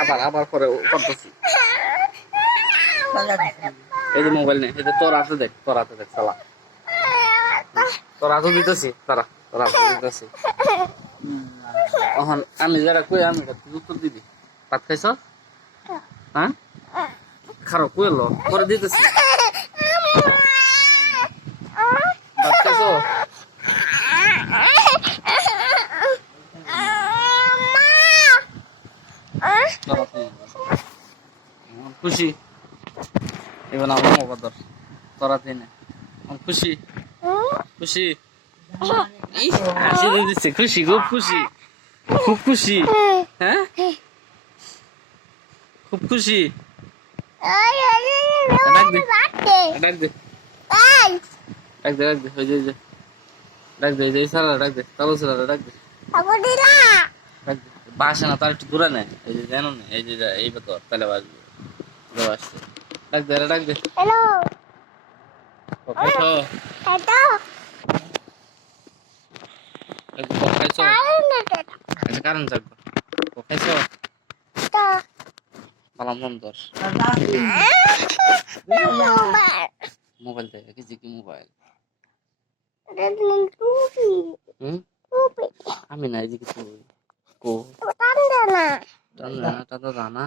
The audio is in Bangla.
আবার আবার পরে করতেছি। এই যে মোবাইল নেই, এই যে তোর হাতে দেখ, তোর হাতে দেখ চালা, তোর হাতে দিতেছি, তোর হাতে দিতেছি। এখন আমি যারা কই আমি তুই উত্তর দিবি। ভাত খাইছ? হ্যাঁ খারো কই এলো পরে দিতেছি। ভাত খাইছ? খুশি এবার আমার মোবাদর তোরা দিনে খুশি খুশি হাসি দিচ্ছে, খুশি খুব খুশি, খুব খুশি। হ্যাঁ খুব খুশি। ডাক দে ডাক দে ডাক দে ডাক দে ওই যে ডাক দে এই সারা ডাক দে তালু সারা ডাক দে ডাক দে। বাসে না তার একটু দূরে নেয়, এই যে জানো না এই যে এই বেতর তাহলে বাসবে আসছে। ডাক দে ডাক দে। হ্যালো খাইছো খাইছো আচ্ছা কারণ থাকবো খাইছো পালাম নাম তোর মোবাইল দেখে কি কি মোবাইল আমি না এই যে কিছু কো টান না টান না টান না